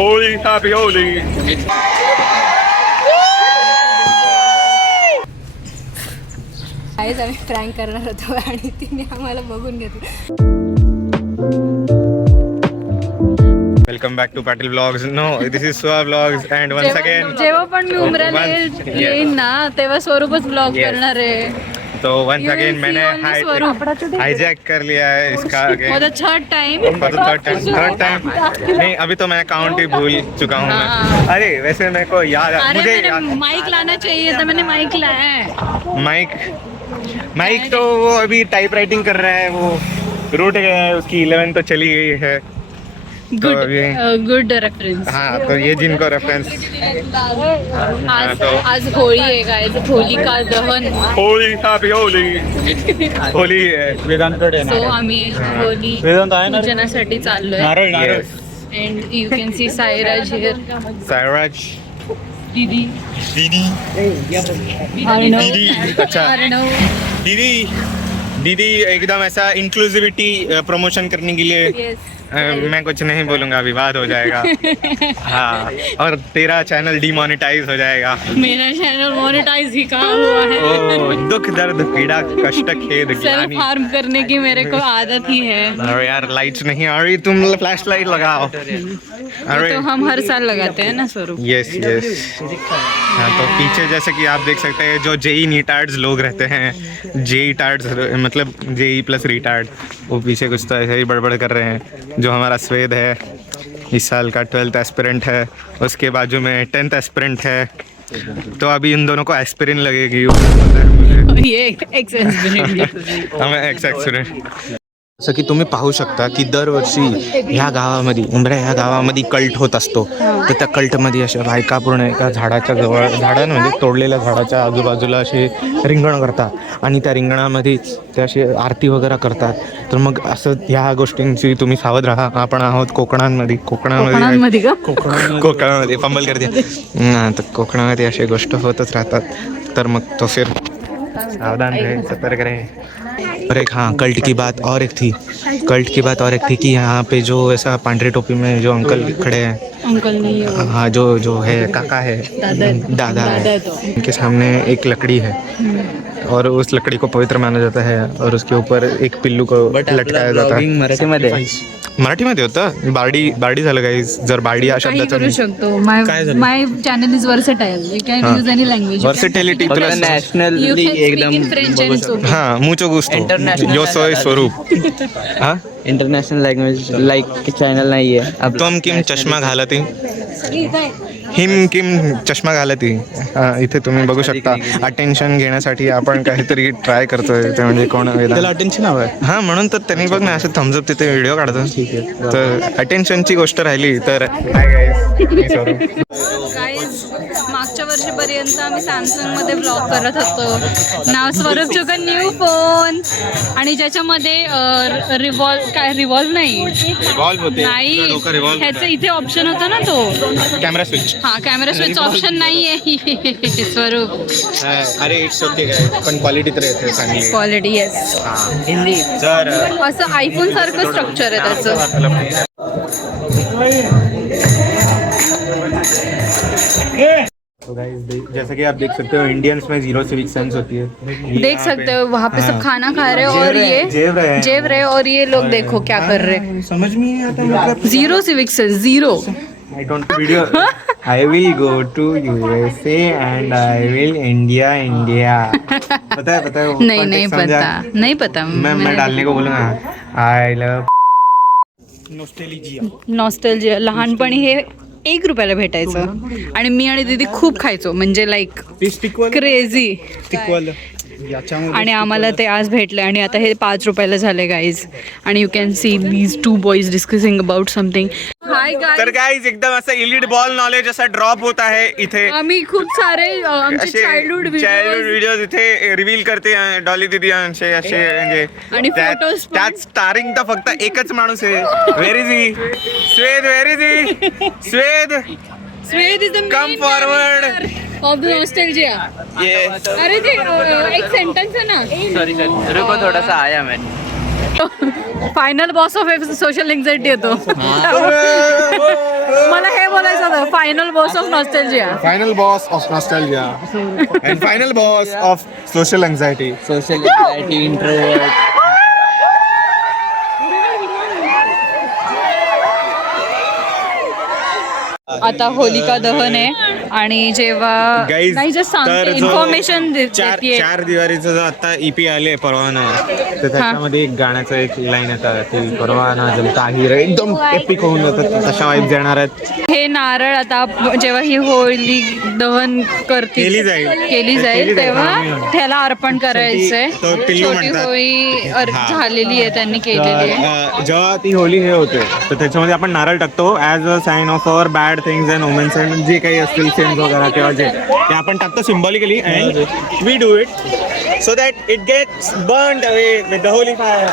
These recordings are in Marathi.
Holy happy Holi. आम्ही प्रँक करणार होतो आणि तिने आम्हाला बघून घेतलं. Welcome back to Patil vlogs. No this is Suha vlogs and once again जेव्हा पण मी उमराला येईन ना तेव्हा स्वरूपच ब्लॉग करणार आहे. तो वंस अगेन मैंने हाईजैक कर लिया है इसका for the third time. Third time नहीं, अभी तो मैं काउंट ही भूल चुका हूँ मैं. अरे वैसे मेरे को याद मुझे माइक लाना चाहिए था, मैंने माइक लाया है. माइक तो वो अभी टाइप राइटिंग कर रहा है, वो रूट गया है, उसकी 11 तो चली गई है. Good reference. हाँ, तो ये जिनको रेफरेंस आज होळी आहे गाइस, होलिका दहन. होली हॅपी होली. होली वेदांतकडे सो आम्ही होली पूजनासाठी चाललोय. And you can see Sairaj here. Sairaj दीदी. अच्छा दीदी एकदम ऐसा इंक्लूसिविटी प्रमोशन करने के लिए. Yes. मैं कुछ नहीं बोलूंगा, विवाद हो जाएगा. हाँ, और तेरा चैनल डिमोनेटाइज हो जाएगा. मेरा चैनल मोनेटाइज ही कहाँ हुआ है. ओ, दुख दर्द पीड़ा कष्ट खेद सेल्फ ग्लानि. हार्म करने की मेरे को आदत ही है. अरे यार लाइट्स नहीं आ रही, तुम फ्लैश लाइट लगाओ. अरे तो हम हर साल लगाते हैं ना स्वरूप. यस. हाँ, तो पीछे जैसे कि आप देख सकते हैं जो जेई नीटार्ड्स लोग रहते हैं, जेई टार्ड्स मतलब जेई प्लस रिटार्ड, वो पीछे कुछ तो ऐसे ही बड़बड़ कर रहे हैं. जो हमारा स्वेद है इस साल का 12th एस्पिरेंट है, उसके बाजू में 10th एस्पिरेंट है. तो अभी इन दोनों को एस्पिरिन लगेगी. ये हमें एक्स एस्पिरिन. जसं की तुम्ही पाहू शकता की दरवर्षी ह्या गावामध्ये उंबऱ्या ह्या गावामध्ये कल्ट होत असतो. तर त्या कल्टमध्ये अशा बायका पूर्ण एका झाडाच्या जवळ, झाडांमध्ये तोडलेल्या झाडाच्या आजूबाजूला असे रिंगण करतात आणि त्या रिंगणामध्ये ते असे आरती वगैरे करतात. तर मग असं ह्या गोष्टींची तुम्ही सावध राहा. आपण आहोत कोकणामध्ये फंबल करते. तर कोकणामध्ये अशी गोष्ट होतच राहतात. तर मग तो फिर सावधान रहे, सतर्क रहे. और एक हाँ कल्ट की बात और एक थी कि यहाँ पे जो ऐसा पांढरी टोपी में जो अंकल खड़े हैं, अंकल नहीं है, हाँ जो है काका है, दादा है, उनके सामने एक लकड़ी है और उस लकड़ी को पवित्र माना जाता है और उसके ऊपर एक पिल्लू को लटकाया जाता है. मराठीमध्ये होतं बारडी झालं काही. जर बारडी हा शब्दाचा करू शकतो. My channel is versatile. You can use any language. Versatility plus nationally एकदम. हाँ मुचो गुस्तो यो सोय स्वरूप. हाँ इंटरनॅशनल लँग्वेज लाईक चॅनल नाही आहे. अब तुम किम चष्मा घालती, हिम किम चष्मा घालती. इथे तुम्ही बघू शकता. अटेन्शन घेण्यासाठी आपण काहीतरी ट्राय करतोय. ते म्हणजे कोण त्याला अटेन्शन हवं आहे. हां म्हणून तर त्यांनी बघ ना असं थम्सअप तिथे व्हिडिओ काढतो. ठीक आहे, तर अटेन्शनची गोष्ट राहिली तर मागच्या वर्षीपर्यंत आम्ही सॅमसंग मध्ये ब्लॉग करत होतो. नाव स्वरूप चुका न्यू फोन आणि ज्याच्यामध्ये रिव्हॉल्व नाही ह्याचं इथे ऑप्शन होता ना तो कॅमेरा स्विच. हा कॅमेरा स्विच ऑप्शन नाही आहे स्वरूप. अरे इट्स ओके पण क्वालिटी तर येते चांगली. Quality yes. हिंदी जर असं आयफोन सारखं स्ट्रक्चर आहे त्याचं. तो गाइस जैसा कि आप देख सकते हो इंडियंस में 0 सिविक सेंस होती है. देख सकते हो वहाँ पे सब खाना खा रहे हैं और ये जेव रहे और ये लोग देखो क्या कर रहे हैं. समझ में नहीं आता मतलब 0 civic sense 0. I don't video. I will go to USA and I will India. पता है नहीं पता. मैं डालने को बोलूँगा. I love nostalgia. लहानपणी हे 1 रुपयाला भेटायचं आणि मी आणि दीदी खूप खायचो. म्हणजे लाईक क्रेझी. आणि आम्हाला ते आज भेटले आणि आता हे 5 रुपयाला झाले गाईज. आणि you can see these 2 boys discussing about something. Hi guys. तर गाईज एकदम असं इलिट बॉल नॉलेज असा ड्रॉप होत आहे इथे. आम्ही खूप सारे आमचे चाइल्डहुड व्हिडिओज इथे रिव्हील करते डॉली दीदी असे म्हणजे. आणि फोटोज त्यात स्टारिंग तर फक्त एकच माणूस आहे. Where is he? Swed. Where is he? Swed is the come forward of the nostalgia. अरे ते एक सेंटेन्स आहे ना. सॉरी रुको थोड़ा सा आया मैं. Final boss of social anxiety येतो. मला हे बोलायचं होतं, final boss of nostalgia. Final boss of nostalgia and final boss of social anxiety. Social anxiety, introvert. आता होलिका दहन आहे आणि जेव्हा Guys, नाही जस्ट तर सांगते, जो इन्फॉर्मेशन चार दिवारीचा जो आता EP आले परवाना, तर त्याच्यामध्ये एक गाण्याचं एक लाईन येतात की परवाना जमता हिर, एकदम एपिक होऊन जातात. तशा वाईब देणार आहेत. हे नारळ आता जेव्हा ही होळी दहन केली जाईल तेव्हा त्याला अर्पण करायचंय. तो पिल्लू छोटी म्हणतात. होळी हा. झालेली आहे, त्यांनी केलेली आहे. जेव्हा ती होली हे होते तर त्याच्यामध्ये आपण नारळ टाकतो as a sine of our bad things and women's and जे काही असतील सेन्स वगैरे किंवा जे ते आपण टाकतो symbolically and we do it so that it gets burned away with the holy fire.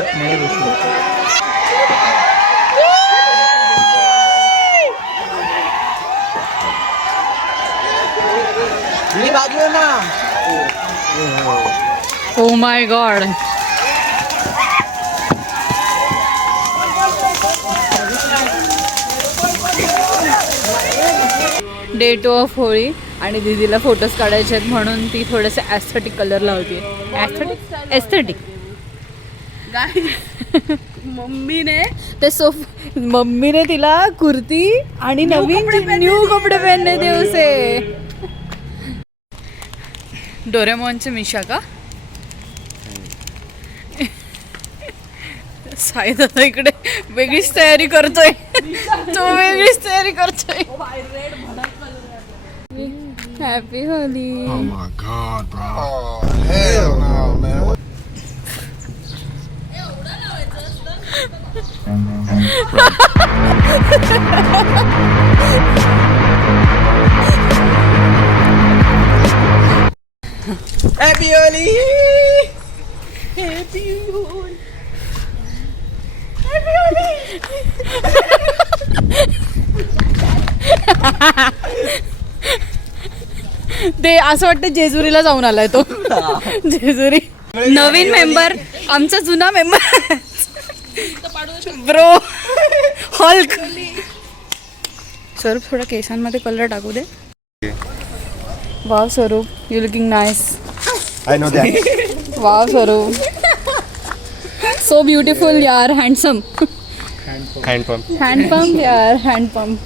Oh my god. Day 2 of Holi आणि दीदीला फोटोज काढायचे आहेत म्हणून ती थोडेसे ॲस्थेटिक कलर लावते. ॲस्थेटिक मम्मीने तिला कुर्ती आणि नवीन न्यू कपडे पहनने थे उसे. डोरेमॉनचे मिशा का साईद आता इकडे वेगळीच तयारी करतोय. तो वेगळीच तयारी करतोय. Happy Holy. Oh my god, bro. Oh, hell no, man. Happy Holy. ते असं वाटतं जेजुरीला जाऊन आलाय तो. जेजुरी. नवीन मेंबर, आमचा जुना मेंबर ब्रो हल्क. स्वरूप थोडा केसांमध्ये कलर टाकू दे. वाव स्वरूप, you looking nice. I know that. Wow स्वरूप, सो ब्युटिफुल यार. हँडसम. हँडपंप यार, हँडपंप.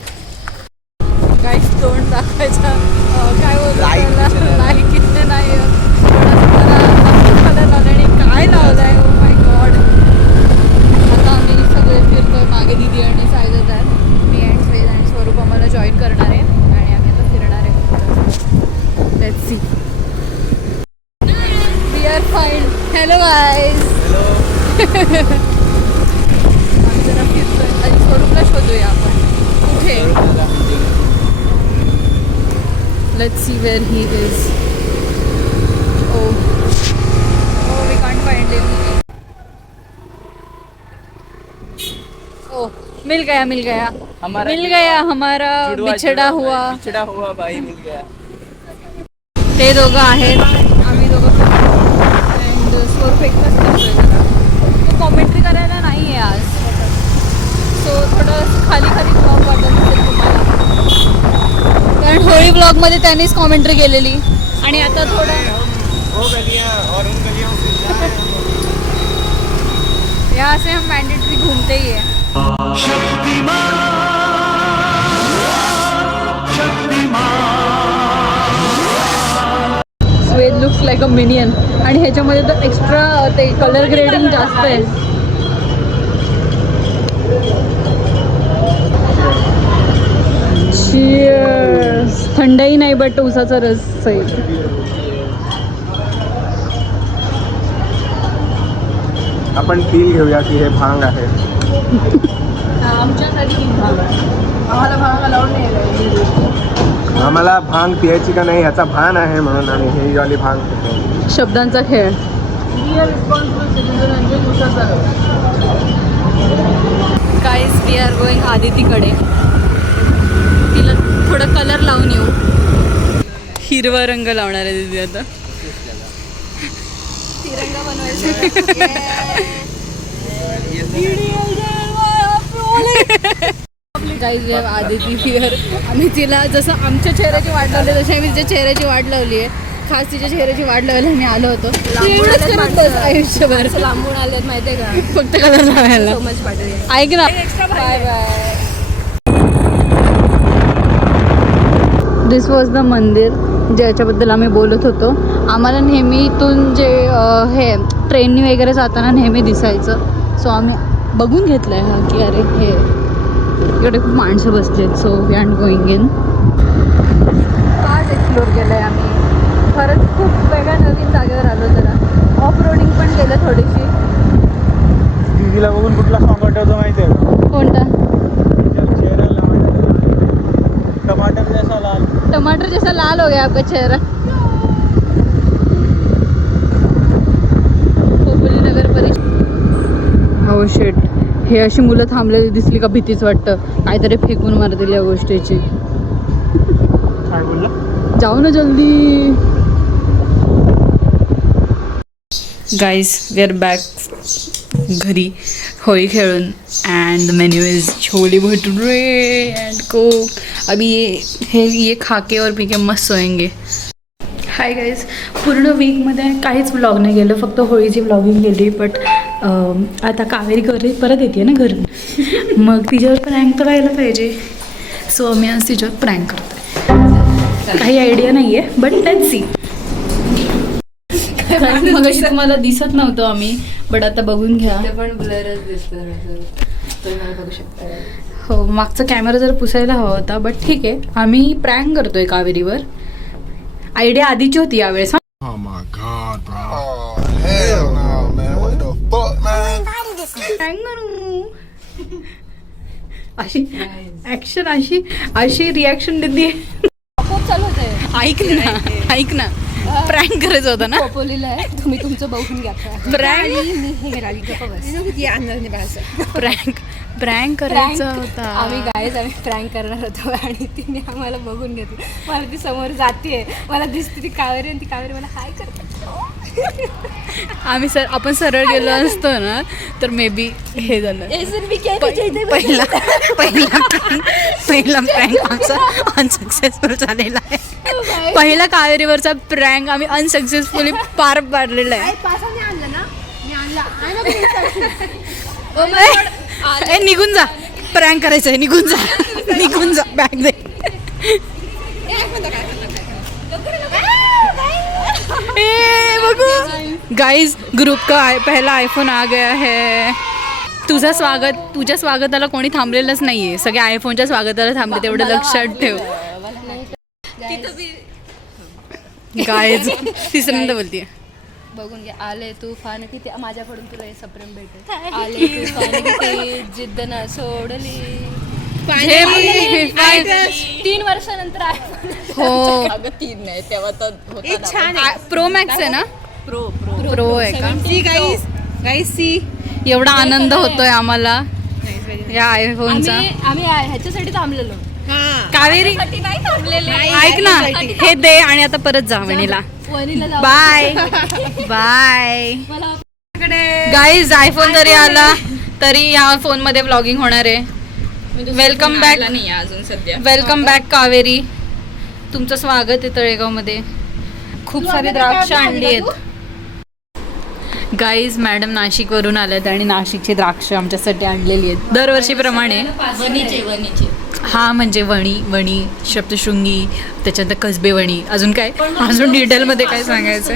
काहीच तोंड दाखवायचा काय बोलतो लाईक इतके नाही. कलर लावल्याने काय लावलाय. ओ माय गॉड. आता आम्ही सगळे फिरतोय. मागे दिदी आणि सायदा आहेत. मी अँड स्वेद आणि स्वरूप आम्हाला जॉईन करणार आहे आणि आम्ही आता फिरणार आहे. Let's see. We are fine. Hello guys. आम्ही जरा फिरतोय आणि स्वरूपला शोधूया आपण कुठे. Let's see where he is. Oh, we can't find him. Oh, मिल गया हमारा बिछड़ा हुआ भाई मिल गया. ते दोघं आहेत, आम्ही दोघं अँड स्वरूप एकटाच करतोय जरा. तो कॉमेंट्री करायला नाही आहे आज, सो थोडं खाली ब्लॉग वाटत असेल तुम्हाला, कारण होळी ब्लॉगमध्ये त्यांनीच कॉमेंट्री केलेली. आणि आता थोडं यहाँ से हम मैंडेटरी घूमते ही है. स्वेद लुक्स लाईक अ मिनियन. आणि ह्याच्यामध्ये तर एक्स्ट्रा ते कलर ग्रेडिंग जास्त आहे. थंडाई नाही बट उसाचा रस आहे. आपण फील घेऊया की हे भांग आहे. आमच्यासाठी भांग आहे. आम्हाला भांग अलाउड नाही. आम्हाला भांग पियायची का नाही याचा भान आहे म्हणून आम्ही ही वाली भांग पितो. शब्दांचा खेळ. गाईज वी आर गोईंग आदितीकडे. तिला थोडं कलर लावून येऊ. हिरवा रंग लावणार आहे दीदी आता. तिरंगा बनवायचा. Guys we have Aditi here. आम्ही तिला जसं आमच्या चेहऱ्याची वाट लावली तशी आम्ही तिच्या चेहऱ्याची वाट लावली आहे. खास तिच्या चेहऱ्याची वाट लावायला आम्ही आलो होतो. आयुष्यभर लांबून आलेत माहितीये का फक्त कलर लावायला. So much Patil. ऐक ना, bye bye. This was the mandir ज्याच्याबद्दल आम्ही बोलत होतो. आम्हाला नेहमी इथून जे हे ट्रेननी वगैरे जाताना नेहमी दिसायचं. सो आम्ही बघून घेतलं आहे हा की अरे हे इकडे खूप माणसं बसली आहेत. So we are going in. आज एक्सप्लोर केलं आहे आम्ही. खरंच खूप वेगळ्या नवीन जागेवर आलो. जरा ऑफ रोडिंग पण केलं थोडीशी. दीदीला बघून कुठला सॉन्ग आठवतो माहिती आहे का? कोणता? टमाटर जैसा लाल. टमाटर जैसा लाल हो गया आपका चेहरा. खोपोली नगर परिषद. हो शेट, हे अशी मुलं थांबलेली दिसली का भीतीच वाटतं काहीतरी फेकून मारतील या गोष्टीची. काय बोलला? जाऊ ना जल्दी. गाईज वी आर बॅक घरी होळी खेळून. And the menu is chole bhature and coke. अभी ये खा के और पी के मस्त सोएंगे. हाय गाईज, पूर्ण वीकमध्ये काहीच व्लॉग नाही गेलं, फक्त होळीची व्लॉगिंग केली. बट आता कावेरी घरी परत येते ना घरून, मग तिच्यावर प्रँक तर राहायला पाहिजे. सो आम्ही आज तिच्यावर प्रँक करतोय. काही आयडिया नाही आहे बट लेट्स सी. मग अशी तुम्हाला दिसत नव्हतं आम्ही, बट आता बघून घ्या. ते पण ब्लरच दिसतं तुम्ही बघू शकता. हो, मागचा कॅमेरा जर पुसायला हवा होता, बट ठीक आहे. आम्ही प्रँक करतोय कावेरीवर. आयडिया आधीची होती यावेळेस. Oh my god, bro. Oh, hell no, man. What the fuck, man? Prank करू अशी ऍक्शन, अशी रिॲक्शन देते. खूप चालू होतंय. ऐक ना प्रँक करायचं होतं ना. खोपोलीला आहे, तुम्ही तुमचं बघून घ्या. प्रँक करायचं होता. आम्ही प्रँक करणार होतो आणि तिने आम्हाला बघून घेतलं. मला ती समोर जाते, मला दिसते ती कावेरी आणि ती कावेरी मला हाय करते. आपण सरळ गेलो असतो ना तर मे बी हे झालं. पहिला प्रँक आमचा अनसक्सेसफुल झालेला आहे. पहिला कावेरीवरचा प्रँक आम्ही अनसक्सेसफुली पार पाडलेला आहे. ए निघून जा, प्रँक करायचंय. निघून जा बॅग दे. गाइस ग्रुप का पहला आयफोन आ गया है. तुझ्या स्वागताला कोणी थांबलेलंच नाहीये. सगळे आयफोनच्या स्वागताला थांबले, तेवढं लक्षात ठेव. गाइस तिसऱ्यांदा बोलतीये. बघून घ्या. आले तुफान किती माझ्याकडून तुला हे सप्रेम भेटेल. आले तुफान किती जिद्द ना सोडली. 3 वर्षानंतर हो, 3 नाही तेव्हा तर छान. प्रो मॅक्स आहे ना. प्रो आहे का? गाईस सी एवढा आनंद होतोय आम्हाला या आयफोनचा. आम्ही ह्याच्यासाठी थांबलेलो. कावेरी नाही थांबलेले. ऐक ना, हे दे आणि आता परत जा वणीला. Bye bye. गाईज आयफोन जरी आला तरी या फोन मध्ये ब्लॉगिंग होणार आहे. Welcome back. नाही अजून सध्या. Welcome back Kaveri. तुमचं स्वागत आहे तळेगाव मध्ये. खूप सारे द्राक्ष आणली आहेत. गाईज मॅडम नाशिकवरून आल्यात आणि नाशिकची द्राक्ष आमच्यासाठी आणलेली आहेत दरवर्षीप्रमाणे. वणीचे हा म्हणजे वणी सप्तशृंगी, त्याच्यानंतर कसबे वणी. अजून काय, अजून डिटेलमध्ये काय सांगायचं.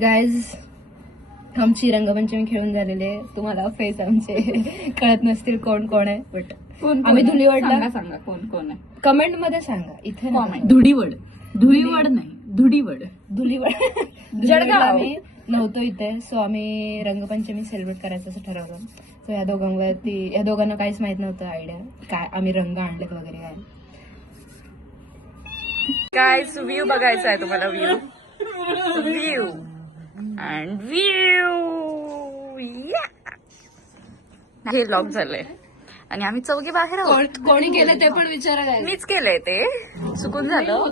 गाईज आमची रंगपंचमी खेळून झालेली आहे. तुम्हाला फेस आमचे कळत नसतील कोण कोण आहे, बट आम्ही धुलीवडला. सांगा कोण आहे कमेंट मध्ये सांगा. इथे धुळीवड नाही, धुळीवड. जळगाव. आम्ही नव्हतो इथे, सो आम्ही रंगपंचमी सेलिब्रेट करायचं असं ठरवलं. सो या दोघांना काहीच माहित नव्हतं आयडिया काय आम्ही रंग आणलेत वगैरे काय. गाईज व्ह्यू बघायचा आहे तुम्हाला. View and view. हे लॉक झालंय आणि आम्ही चौघे बाहेर आहोत. कोणी केलं ते पण विचारा. मीच केलंय ते, चुकून झालं.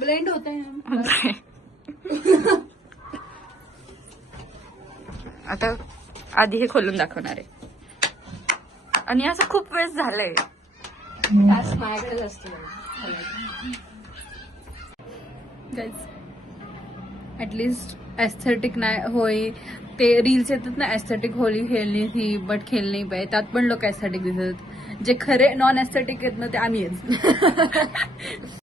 ब्लेंड होत आहे. आता आधी हे खोलून दाखवणार आहे आणि असं खूप वेळ झालंय. माझ्याकडेच असतो ॲटलिस्ट एस्थेटिक नाही होई. ते रील्स येतात ना एस्थेटिक होली खेळली थी बट खेळ नाही पाहिजे, त्यात पण लोक एस्थेटिक दिसतात. जे खरे नॉन एस्थेटिक आहेत ना ते आम्ही आहेत.